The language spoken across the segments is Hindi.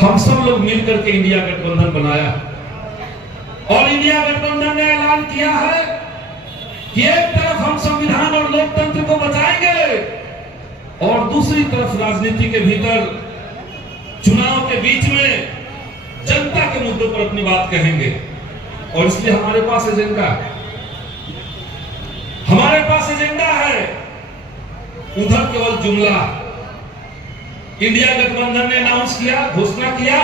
हम सब लोग मिलकर के इंडिया गठबंधन बनाया और इंडिया गठबंधन ने ऐलान किया है कि एक तरफ हम संविधान और लोकतंत्र को बचाएंगे और दूसरी तरफ राजनीति के भीतर चुनाव के बीच में जनता के मुद्दों पर अपनी बात कहेंगे। और इसलिए हमारे पास एजेंडा है, हमारे पास एजेंडा है। उधर केवल जुमला, इंडिया गठबंधन ने अनाउंस किया, घोषणा किया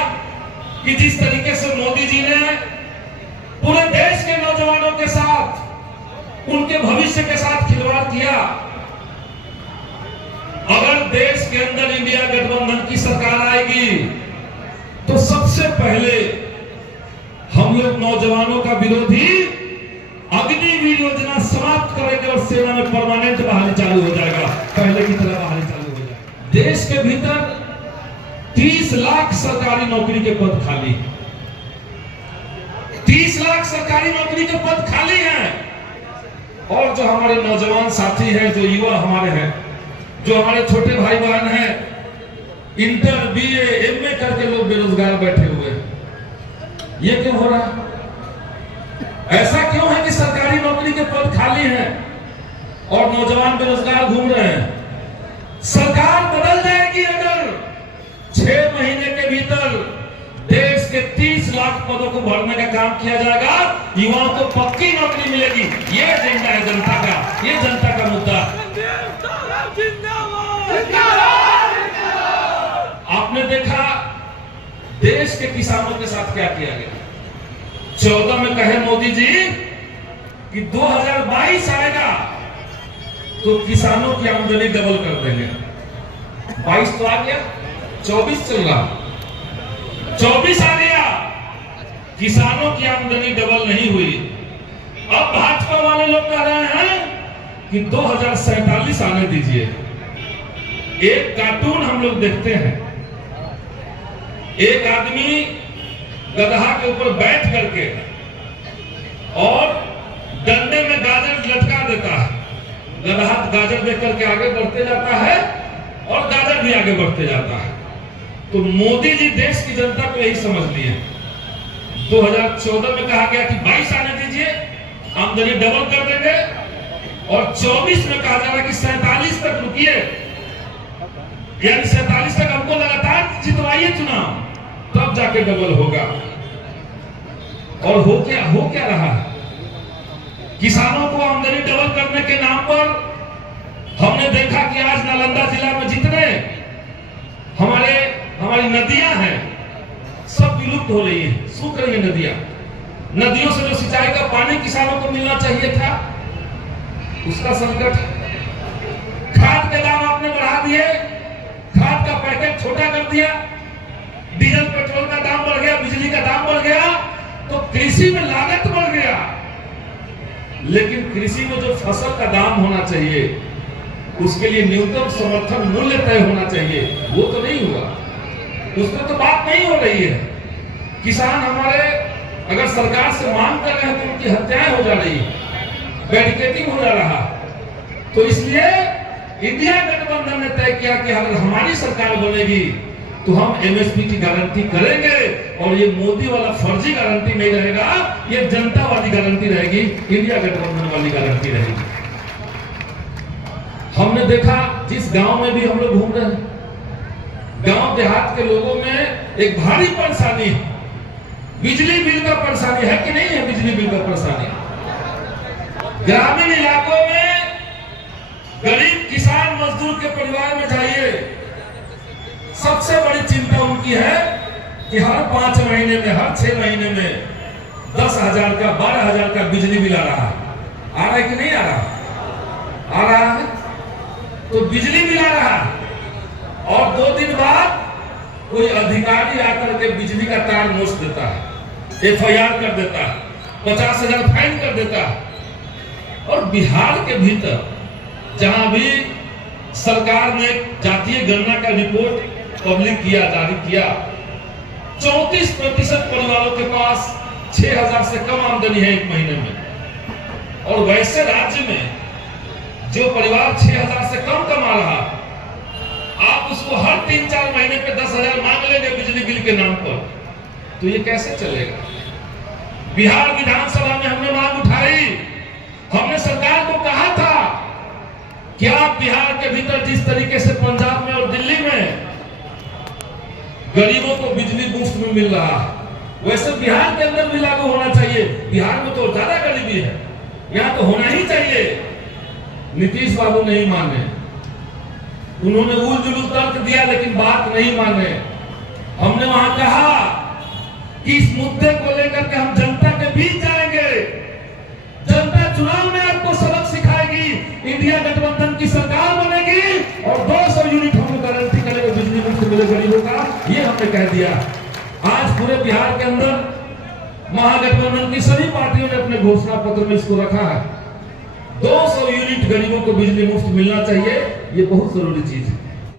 कि जिस तरीके से मोदी जी ने पूरे देश के नौजवानों के साथ, उनके भविष्य के साथ खिलवाड़ किया, अगर देश के अंदर इंडिया गठबंधन की सरकार आएगी तो सबसे पहले हम लोग नौजवानों का विरोधी अग्निवीर योजना समाप्त करेंगे और सेना में परमानेंट बहाली चालू हो जाएगा, पहले की तरह बहाली चालू हो जाएगा। देश के भीतर 30 लाख सरकारी नौकरी के पद खाली, 30 लाख सरकारी नौकरी के पद खाली हैं। और जो हमारे नौजवान साथी हैं, जो युवा हमारे हैं, जो हमारे छोटे भाई बहन हैं, इंटर बीए एमए करके लोग बेरोजगार बैठे हुए हैं। ये क्यों हो रहा है? ऐसा क्यों है कि सरकारी नौकरी के पद खाली हैं और नौजवान बेरोजगार घूम रहे हैं? सरकार बदल जाएगी अगर 6 महीने के भीतर देश के 30 लाख पदों को भरने का काम किया जाएगा, युवाओं को पक्की नौकरी मिलेगी। ये एजेंडा है जनता का, ये जनता का मुद्दा। आपने देखा देश के किसानों के साथ क्या किया गया। 14 में कहे मोदी जी कि 2022 आएगा तो किसानों की आमदनी डबल कर देंगे। 22 तो आ गया, 24 चल रहा, 24 आ गया, किसानों की आमदनी डबल नहीं हुई। अब भाजपा वाले लोग कह रहे हैं कि 2047 आने दीजिए। एक कार्टून हम लोग देखते हैं, एक आदमी गधा के ऊपर बैठ करके और डंडे में गाजर लटका देता है। गधा गाजर देख करके आगे बढ़ते जाता है और गाजर भी आगे बढ़ते जाता है। तो मोदी जी देश की जनता को यही समझ लिए। 2014 में कहा गया कि 22 आने दीजिए, आमदनी डबल कर देंगे, और 24 में कहा जा रहा है कि 47 तक रुकिए, यानी 47 तक हमको लगातार जितवाइए चुनाव, तब जाके डबल होगा। और हो क्या रहा है? किसानों को आमदनी डबल करने के नाम पर हमने देखा कि आज नालंदा जिला में जितने हमारी नदियां हैं सब विलुप्त हो रही है, सूख रही है नदियां। नदियों से जो सिंचाई का पानी किसानों को मिलना चाहिए था, उसका संकट। खाद के दाम आपने बढ़ा दिए, खाद का पैकेट छोटा कर दिया, डीजल पेट्रोल का दाम बढ़ गया, बिजली का दाम बढ़ गया, तो कृषि में लागत बढ़ गया। लेकिन कृषि में जो फसल का दाम होना चाहिए, उसके लिए न्यूनतम समर्थन मूल्य तय होना चाहिए, वो तो नहीं हुआ। उसमें तो बात नहीं हो रही है। किसान हमारे अगर सरकार से मांग कर रहे हैं तो उनकी हत्याएं हो जा रही है, बैरिकेडिंग हो जा रहा। तो इसलिए इंडिया गठबंधन ने तय किया कि अगर हमारी सरकार बनेगी तो हम एमएसपी की गारंटी करेंगे, और ये मोदी वाला फर्जी गारंटी नहीं रहेगा, ये जनता वाली गारंटी रहेगी, इंडिया गठबंधन वाली गारंटी रहेगी। हमने देखा जिस गांव में भी हम लोग घूम रहे हैं, गांव देहात के लोगों में एक भारी परेशानी है, बिजली बिल का परेशानी है कि नहीं है? बिजली बिल का परेशानी ग्रामीण इलाकों में गरीब किसान मजदूर के परिवार में जाइए, सबसे बड़ी चिंता उनकी है कि हर 5 महीने में, हर 6 महीने में 10,000 का, 12,000 का बिजली बिल आ रहा है। आ रहा है कि नहीं आ रहा? आ रहा है। तो बिजली बिल आ रहा है और 2 दिन बाद कोई अधिकारी आकर के बिजली का तार नोच देता है, FIR कर देता है, 50,000 फाइन कर देता है। और बिहार के भीतर जहां भी सरकार ने जातीय गणना का रिपोर्ट पब्लिक किया, जारी किया, 34% परिवारों के पास 6,000 से कम आमदनी है 1 महीने में। और वैसे राज्य में जो परिवार 6,000 से कम कमा रहा, आप उसको हर 3-4 महीने पे 10,000 मांग लेंगे बिजली बिल बिजली के नाम पर, तो ये कैसे चलेगा? बिहार विधानसभा में हमने मांग उठाई, हमने सरकार को कहा था कि आप बिहार के भीतर जिस तरीके से पंजाब में और दिल्ली में गरीबों को बिजली मुफ्त में मिल रहा है, वैसे बिहार के अंदर भी लागू होना चाहिए। बिहार में तो ज्यादा गरीबी है, यहां तो होना ही चाहिए। नीतीश बाबू नहीं माने, उन्होंने उल जुलूल तर्क दिया लेकिन बात नहीं माने। हमने वहां कहा कि इस मुद्दे को लेकर के हम जनता के बीच जाएंगे, जनता चुनाव में आपको सबक सिखाएगी, इंडिया गठबंधन की सरकार बनेगी और 200 यूनिट हम गारंटी करेंगे बिजली मुफ्त मिले गरीबों का, ये हमने कह दिया। आज पूरे बिहार के अंदर महागठबंधन की सभी पार्टियों ने अपने घोषणा पत्र में इसको रखा है। 200 यूनिट गरीबों को बिजली मुफ्त मिलना चाहिए, ये बहुत जरूरी चीज है।